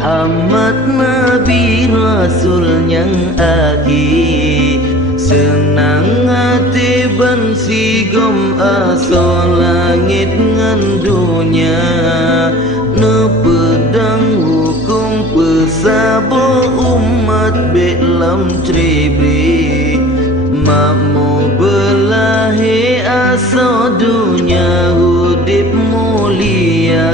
Muhammad Nabi Rasul yang akhir. Senang hati ban sigom asa langit ngan dunia, ne pedang hukum pesabo umat belam tribri. Makmu belahi asa dunia hudip mulia,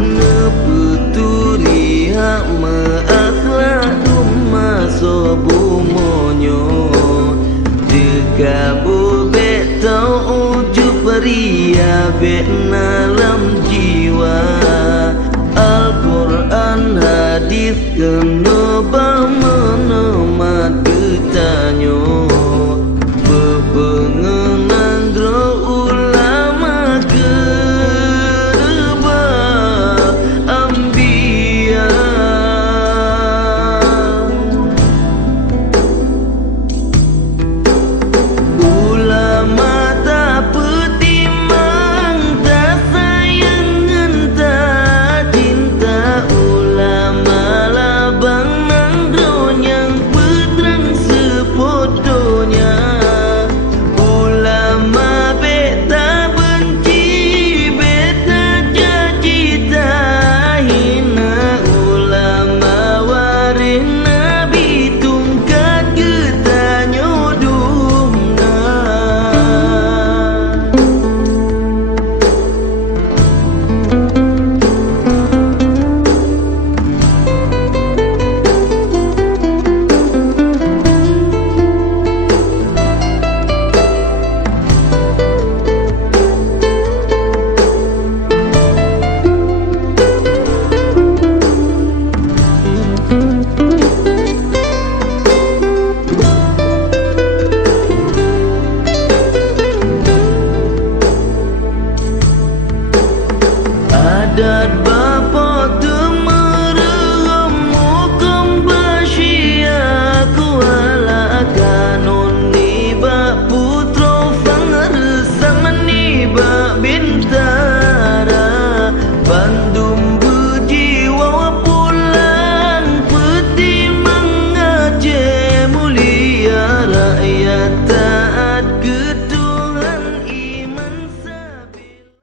ne peturi hak meakhlak umma sobu monyo. Dekabu betau ujub ria bet dalam jiwa. Al-Quran hadis kena